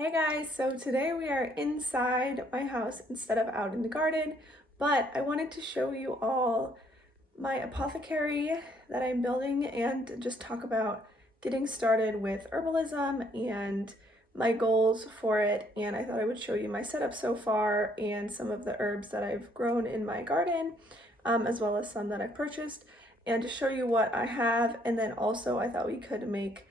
Hey guys, so today we are inside my house instead of out in the garden, but I wanted to show you all my apothecary that I'm building and just talk about getting started with herbalism and my goals for it. And I thought I would show you my setup so far and some of the herbs that I've grown in my garden, as well as some that I've purchased, and to show you what I have. And then also I thought we could make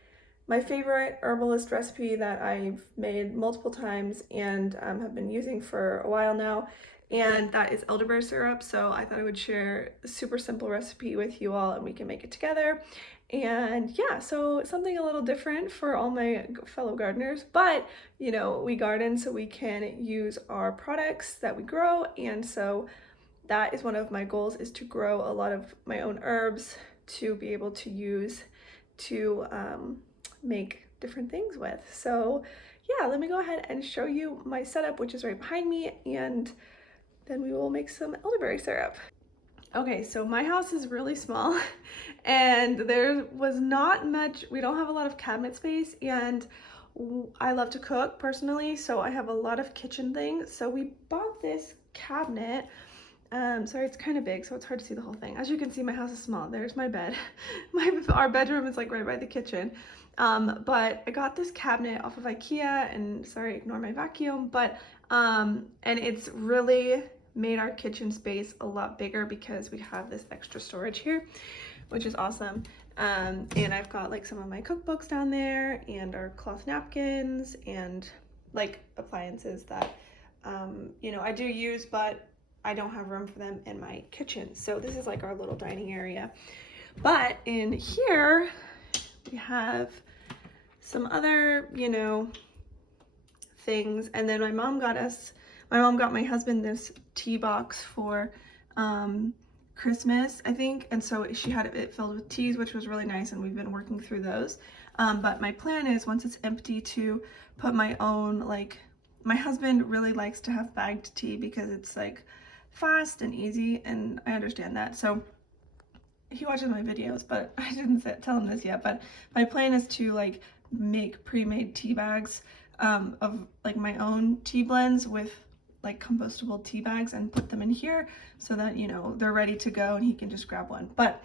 my favorite herbalist recipe that I've made multiple times and have been using for a while now, and that is elderberry syrup. So I thought I would share a super simple recipe with you all and we can make it together. And yeah, so something a little different for all my fellow gardeners, but we garden so we can use our products that we grow. And so that is one of my goals, is to grow a lot of my own herbs to be able to use to make different things with. So yeah, let me go ahead and show you my setup, which is right behind me, and then we will make some elderberry syrup. Okay, so my house is really small and there was not much, we don't have a lot of cabinet space, and I love to cook personally, so I have a lot of kitchen things. So we bought this cabinet. Sorry, it's kind of big, so it's hard to see the whole thing. As you can see, my house is small. There's my bed. Our bedroom is like right by the kitchen. But I got this cabinet off of IKEA, and sorry, ignore my vacuum, but and it's really made our kitchen space a lot bigger because we have this extra storage here, which is awesome. And I've got like some of my cookbooks down there and our cloth napkins and like appliances that I do use, but I don't have room for them in my kitchen. So this is like our little dining area. But in here we have some other, things. And then my mom got my husband this tea box for Christmas, I think. And so she had it filled with teas, which was really nice. And we've been working through those. But my plan is, once it's empty, to put my own, like, my husband really likes to have bagged tea because it's like fast and easy, and I understand that. So he watches my videos, but I didn't tell him this yet. But my plan is to like make pre-made tea bags of like my own tea blends with like compostable tea bags and put them in here so that they're ready to go and he can just grab one. But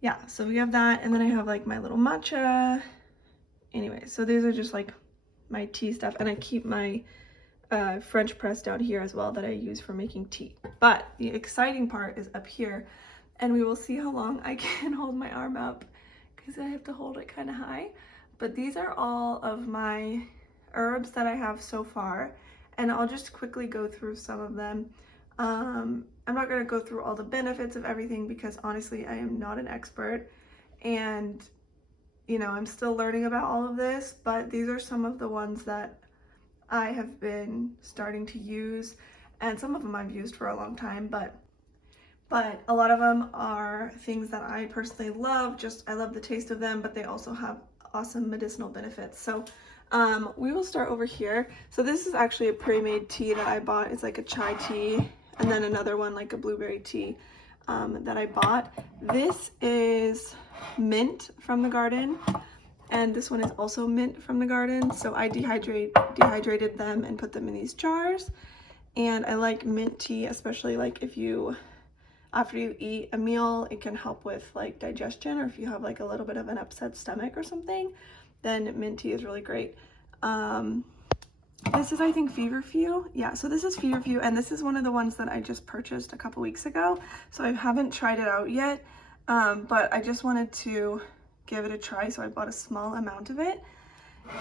yeah, so we have that, and then I have like my little matcha. Anyway, so these are just like my tea stuff, and I keep my French press down here as well that I use for making tea. But the exciting part is up here, and we will see how long I can hold my arm up because I have to hold it kind of high. But these are all of my herbs that I have so far, and I'll just quickly go through some of them. I'm not going to go through all the benefits of everything because honestly I am not an expert, and I'm still learning about all of this, but these are some of the ones that I have been starting to use, and some of them I've used for a long time, but a lot of them are things that I personally love. I love the taste of them, but they also have awesome medicinal benefits. So we will start over here. So this is actually a pre-made tea that I bought. It's like a chai tea, and then another one like a blueberry tea that I bought. This is mint from the garden, and this one is also mint from the garden. So I dehydrated them and put them in these jars. And I like mint tea, especially like after you eat a meal, it can help with like digestion, or if you have like a little bit of an upset stomach or something, then mint tea is really great. This is, I think, feverfew. Yeah, so this is feverfew, and this is one of the ones that I just purchased a couple weeks ago. So I haven't tried it out yet, but I just wanted to give it a try, so I bought a small amount of it.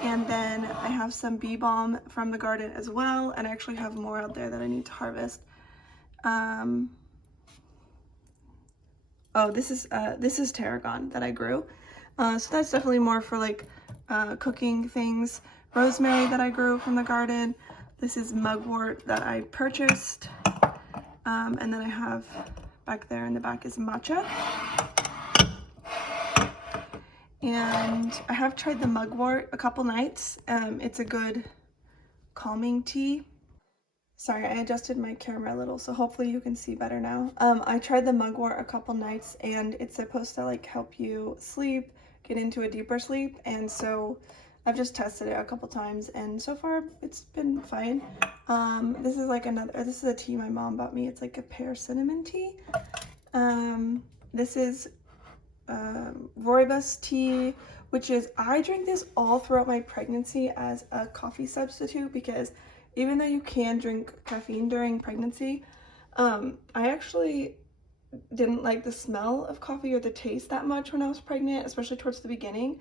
And then I have some bee balm from the garden as well, and I actually have more out there that I need to harvest. Oh, this is tarragon that I grew. So that's definitely more for like cooking things. Rosemary that I grew from the garden. This is mugwort that I purchased. And then I have back there in the back is matcha. And I have tried the mugwort a couple nights. It's a good calming tea. Sorry, I adjusted my camera a little, so hopefully you can see better now. I tried the mugwort a couple nights, and it's supposed to like help you sleep, get into a deeper sleep, and so I've just tested it a couple times, and so far it's been fine. This is like this is a tea my mom bought me. It's like a pear cinnamon tea. This is rooibos tea, which is, I drink this all throughout my pregnancy as a coffee substitute, because even though you can drink caffeine during pregnancy, I actually didn't like the smell of coffee or the taste that much when I was pregnant, especially towards the beginning.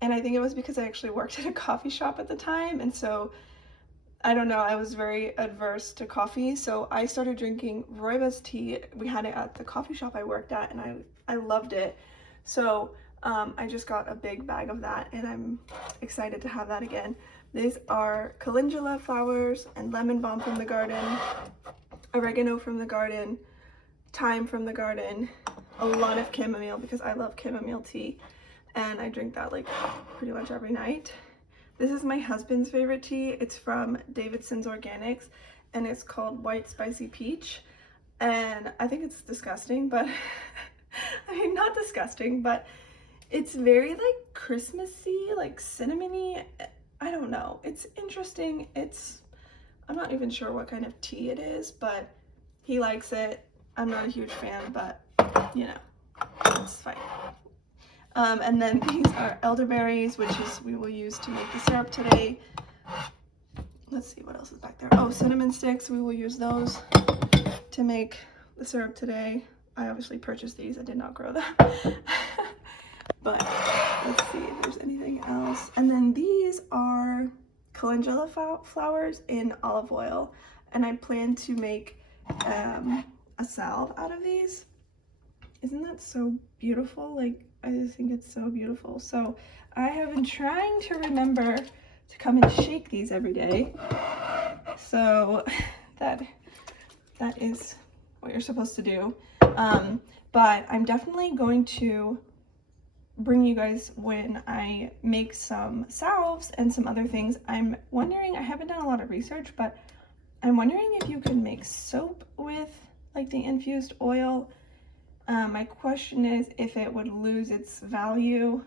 And I think it was because I actually worked at a coffee shop at the time, and so I don't know, I was very adverse to coffee, so I started drinking rooibos tea. We had it at the coffee shop I worked at, and I loved it. So I just got a big bag of that, and I'm excited to have that again. These are calendula flowers and lemon balm from the garden, oregano from the garden, thyme from the garden, a lot of chamomile because I love chamomile tea, and I drink that like pretty much every night. This is my husband's favorite tea. It's from Davidson's Organics, and it's called White Spicy Peach, and I think it's disgusting, but I mean, not disgusting, but it's very like Christmassy, like cinnamony. I don't know, it's interesting. I'm not even sure what kind of tea it is, but he likes it. I'm not a huge fan, but you know, it's fine. And then these are elderberries, which is we will use to make the syrup today. Let's see what else is back there. Oh, cinnamon sticks. We will use those to make the syrup today. I obviously purchased these. I did not grow them. But let's see if there's anything else. And then these are calendula flowers in olive oil, and I plan to make a salve out of these. Isn't that so beautiful? Like, I just think it's so beautiful. So I have been trying to remember to come and shake these every day. So that is what you're supposed to do. But I'm definitely going to bring you guys when I make some salves and some other things. I'm wondering, I haven't done a lot of research, but I'm wondering if you can make soap with like the infused oil. My question is if it would lose its value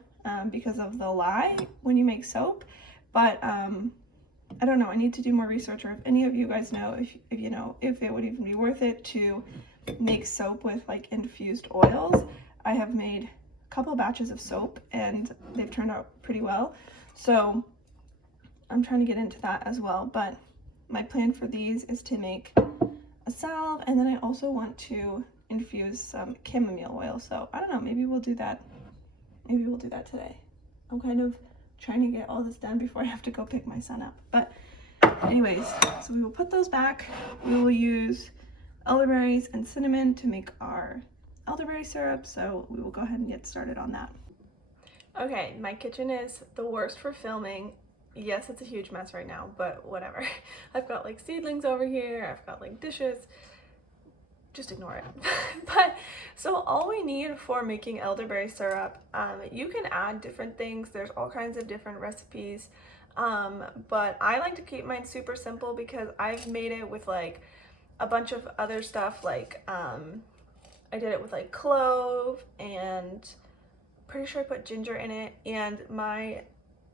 because of the lye when you make soap, but I don't know. I need to do more research, or if any of you guys know, if you know, if it would even be worth it to make soap with like infused oils. I have made a couple batches of soap and they've turned out pretty well, so I'm trying to get into that as well. But my plan for these is to make a salve, and then I also want to infuse some chamomile oil. So I don't know, maybe we'll do that. Maybe we'll do that today. I'm kind of trying to get all this done before I have to go pick my son up. But anyways, so we will put those back. We will use elderberries and cinnamon to make our elderberry syrup. So we will go ahead and get started on that. Okay, my kitchen is the worst for filming. Yes, it's a huge mess right now, but whatever. I've got like seedlings over here. I've got like dishes. Just ignore it. But so all we need for making elderberry syrup, you can add different things. There's all kinds of different recipes, but I like to keep mine super simple because I've made it with like a bunch of other stuff. Like I did it with like clove, and pretty sure I put ginger in it, and my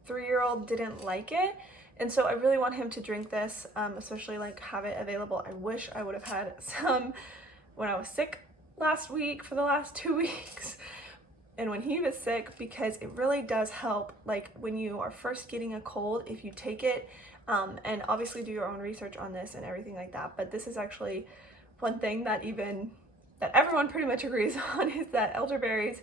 3-year-old didn't like it. And so I really want him to drink this, especially like have it available. I wish I would have had some when I was sick last week for the last 2 weeks, and when he was sick, because it really does help like when you are first getting a cold if you take it, and obviously do your own research on this and everything like that. But this is actually one thing that everyone pretty much agrees on, is that elderberries,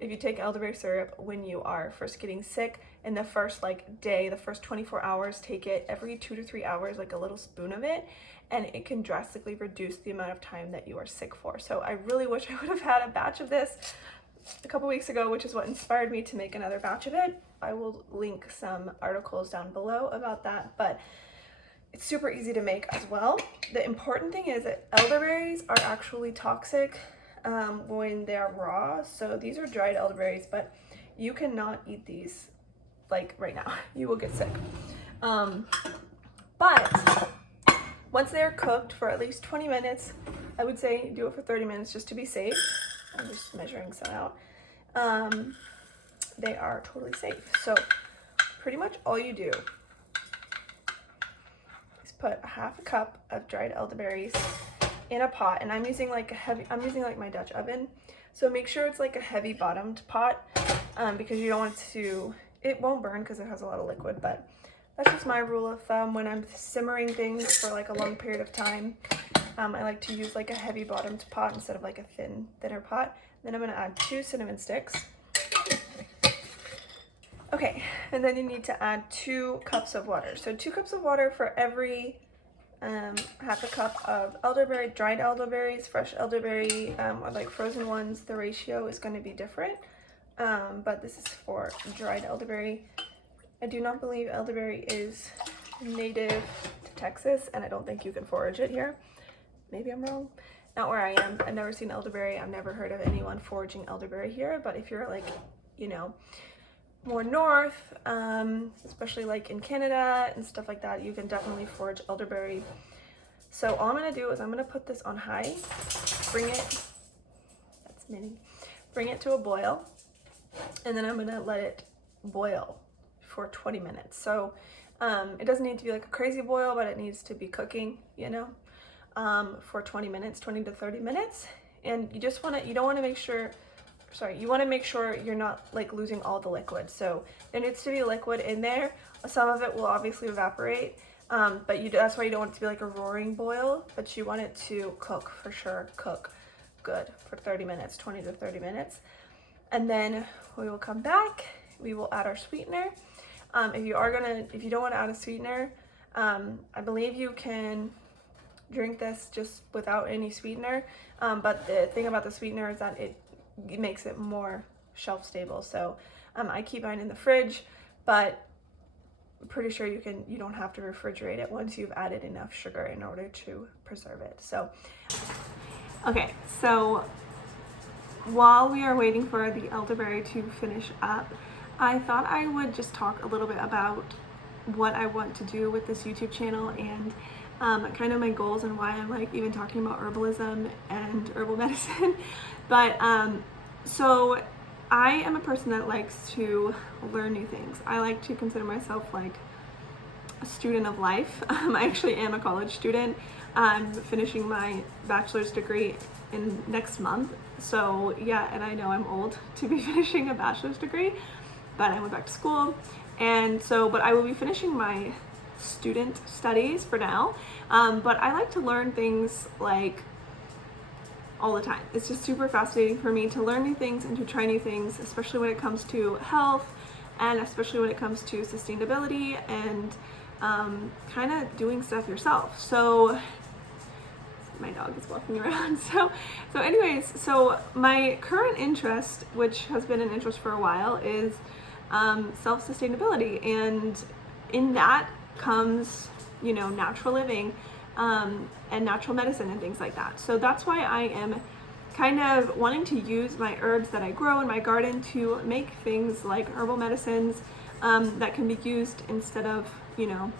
if you take elderberry syrup when you are first getting sick, in the first like day, the first 24 hours, take it every 2 to 3 hours, like a little spoon of it, and it can drastically reduce the amount of time that you are sick for. So I really wish I would have had a batch of this a couple weeks ago, which is what inspired me to make another batch of it. I will link some articles down below about that, but it's super easy to make as well. The important thing is that elderberries are actually toxic when they are raw. So these are dried elderberries, but you cannot eat these like right now. You will get sick. But once they are cooked for at least 20 minutes, I would say do it for 30 minutes just to be safe. I'm just measuring some out. They are totally safe. So pretty much all you do is put a half a cup of dried elderberries in a pot, and I'm using like my Dutch oven, so make sure it's like a heavy bottomed pot, because you don't want it won't burn because it has a lot of liquid, but that's just my rule of thumb when I'm simmering things for like a long period of time. I like to use like a heavy bottomed pot instead of like a thinner pot. Then I'm gonna add 2 cinnamon sticks. Okay, and then you need to add 2 cups of water. So 2 cups of water for every half a cup of elderberry, dried elderberries. Fresh elderberry, or like frozen ones, the ratio is going to be different. But this is for dried elderberry. I do not believe elderberry is native to Texas, and I don't think you can forage it here. Maybe I'm wrong. Not where I am. I've never seen elderberry. I've never heard of anyone foraging elderberry here, but if you're like, you know, more north, especially like in Canada and stuff like that, you can definitely forage elderberry. So all I'm gonna do is I'm gonna put this on high, bring it to a boil, and then I'm gonna let it boil for 20 minutes. So it doesn't need to be like a crazy boil, but it needs to be cooking, you know, for 20 minutes, 20 to 30 minutes. And you want to make sure you're not like losing all the liquid. So there needs to be liquid in there. Some of it will obviously evaporate, but that's why you don't want it to be like a roaring boil, but you want it to cook for sure, cook good for 30 minutes, 20 to 30 minutes. And then we will come back, we will add our sweetener. If you don't want to add a sweetener, I believe you can drink this just without any sweetener. But the thing about the sweetener is that it makes it more shelf stable. So I keep mine in the fridge, but I'm pretty sure you don't have to refrigerate it once you've added enough sugar in order to preserve it. So okay, so while we are waiting for the elderberry to finish up, I thought I would just talk a little bit about what I want to do with this YouTube channel and kind of my goals and why I'm like even talking about herbalism and herbal medicine. But so I am a person that likes to learn new things. I like to consider myself like a student of life. I actually am a college student. I'm finishing my bachelor's degree in next month. So yeah, and I know I'm old to be finishing a bachelor's degree, but I went back to school. And so, but I will be finishing my student studies for now. But I like to learn things like all the time. It's just super fascinating for me to learn new things and to try new things, especially when it comes to health and especially when it comes to sustainability and kind of doing stuff yourself. So my dog is walking around. So anyways, so my current interest, which has been an interest for a while, is self-sustainability, and in that comes, you know, natural living and natural medicine and things like that. So that's why I am kind of wanting to use my herbs that I grow in my garden to make things like herbal medicines that can be used instead of, you know,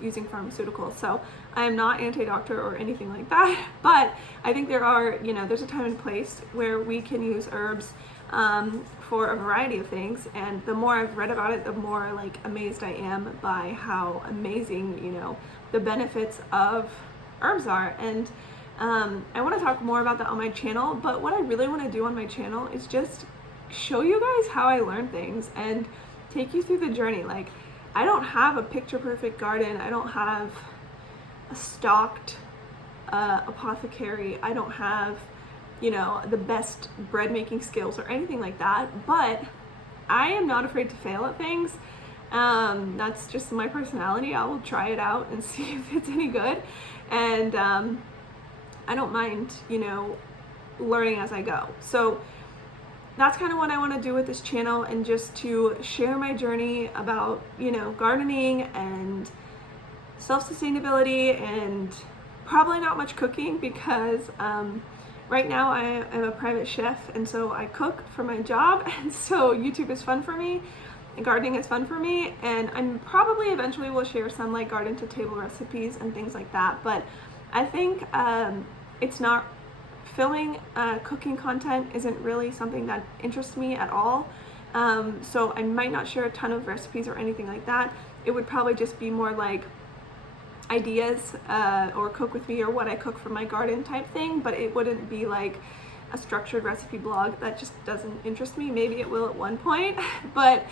using pharmaceuticals. So I am not anti-doctor or anything like that, but I think there are, you know, there's a time and place where we can use herbs for a variety of things, and the more I've read about it, the more like amazed I am by how amazing, you know, the benefits of herbs are. And I want to talk more about that on my channel, but what I really want to do on my channel is just show you guys how I learn things and take you through the journey. Like, I don't have a picture perfect garden, I don't have a stocked apothecary, I don't have, you know, the best bread making skills or anything like that, but I am not afraid to fail at things. That's just my personality. I will try it out and see if it's any good, and I don't mind, you know, learning as I go. So that's kind of what I want to do with this channel, and just to share my journey about, you know, gardening and self-sustainability, and probably not much cooking because right now I am a private chef, and so I cook for my job, and so YouTube is fun for me and gardening is fun for me, and I'm probably eventually will share some like garden to table recipes and things like that. But I think it's not filming cooking content isn't really something that interests me at all. So I might not share a ton of recipes or anything like that. It would probably just be more like ideas or cook with me or what I cook for my garden type thing, but it wouldn't be like a structured recipe blog. That just doesn't interest me. Maybe it will at one point, but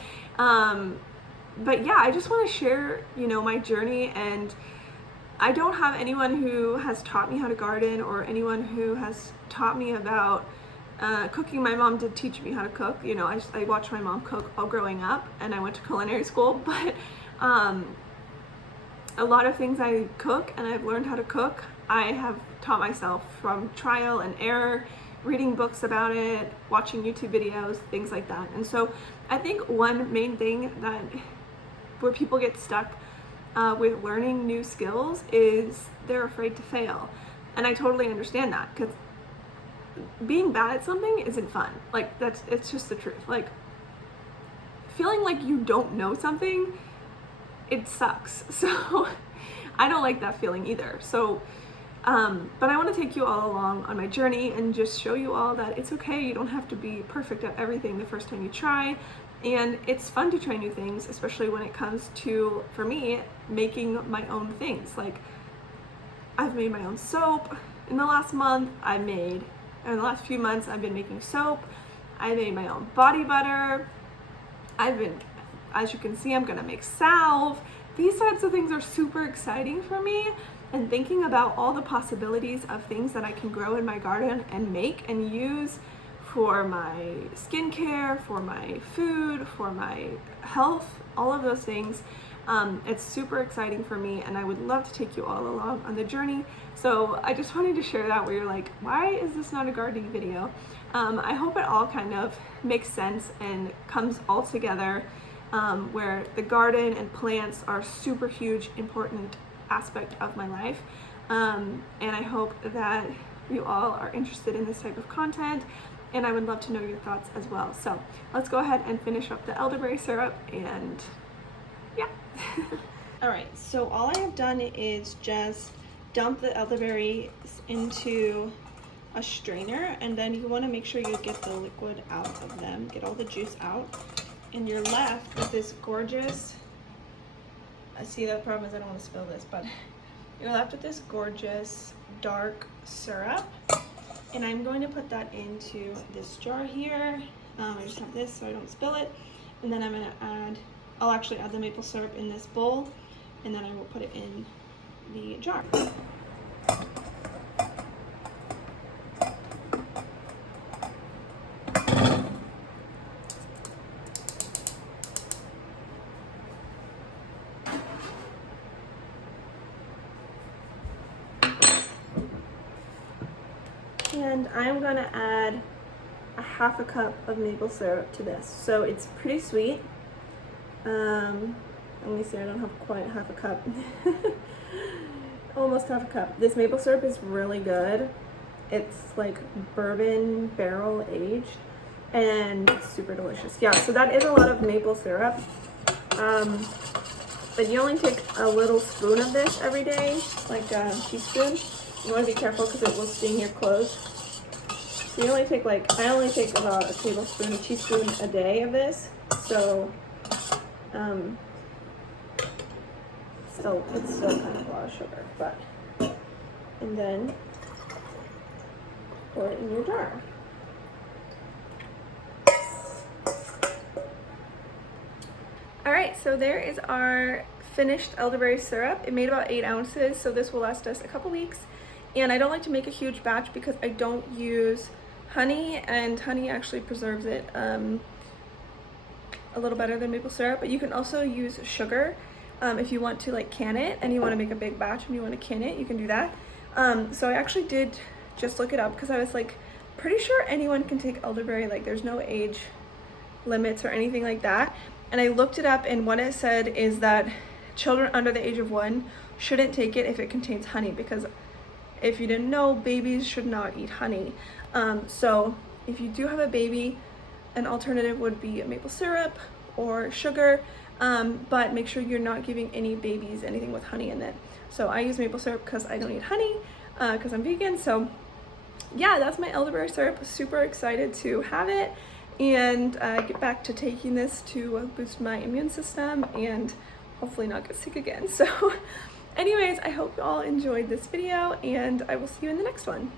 yeah, I just want to share, you know, my journey. And I don't have anyone who has taught me how to garden or anyone who has taught me about cooking. My mom did teach me how to cook. You know, I watched my mom cook all growing up, and I went to culinary school, but a lot of things I cook and I've learned how to cook, I have taught myself from trial and error, reading books about it, watching YouTube videos, things like that. And so I think one main thing that where people get stuck with learning new skills is they're afraid to fail. And I totally understand that, because being bad at something isn't fun. Like, it's just the truth. Like, feeling like you don't know something, it sucks. So I don't like that feeling either. So but I want to take you all along on my journey and just show you all that it's okay. You don't have to be perfect at everything the first time you try. And it's fun to try new things, especially when it comes to, for me, making my own things. Like, I've made my own soap in the last month. In the last few months, I've been making soap. I made my own body butter. As you can see, I'm gonna make salve. These types of things are super exciting for me, and thinking about all the possibilities of things that I can grow in my garden and make and use for my skincare, for my food, for my health, all of those things. It's super exciting for me, and I would love to take you all along on the journey. So I just wanted to share that, where you're like, why is this not a gardening video? I hope it all kind of makes sense and comes all together, where the garden and plants are super huge, important aspect of my life. And I hope that you all are interested in this type of content, and I would love to know your thoughts as well. So let's go ahead and finish up the elderberry syrup, and yeah. All right, so all I have done is just dump the elderberries into a strainer, and then you want to make sure you get the liquid out of them, get all the juice out, and you're left with this gorgeous, I see the problem is I don't want to spill this, but you're left with this gorgeous dark syrup. And I'm going to put that into this jar here. I just have this so I don't spill it. And then I'm going to I'll actually add the maple syrup in this bowl, and then I will put it in the jar. And I'm gonna add a half a cup of maple syrup to this. So it's pretty sweet. Let me see, I don't have quite half a cup. Almost half a cup. This maple syrup is really good. It's like bourbon barrel aged, and it's super delicious. Yeah, so that is a lot of maple syrup. But you only take a little spoon of this every day, like a teaspoon. You want to be careful because it will sting your clothes. So you only take I only take about a tablespoon, a teaspoon a day of this. So, it's still kind of a lot of sugar, but, and then pour it in your jar. All right, so there is our finished elderberry syrup. It made about 8 ounces, so this will last us a couple weeks. And I don't like to make a huge batch because I don't use honey, and honey actually preserves it a little better than maple syrup. But you can also use sugar if you want to like can it, and you want to make a big batch and you want to can it, you can do that. So I actually did just look it up because I was like pretty sure anyone can take elderberry, like there's no age limits or anything like that. And I looked it up, and what it said is that children under the age of 1 shouldn't take it if it contains honey, because if you didn't know, babies should not eat honey. So if you do have a baby, an alternative would be maple syrup or sugar, but make sure you're not giving any babies anything with honey in it. So I use maple syrup because I don't eat honey, because I'm vegan. So yeah, that's my elderberry syrup. Super excited to have it. and get back to taking this to boost my immune system and hopefully not get sick again. So anyways, I hope you all enjoyed this video, and I will see you in the next one.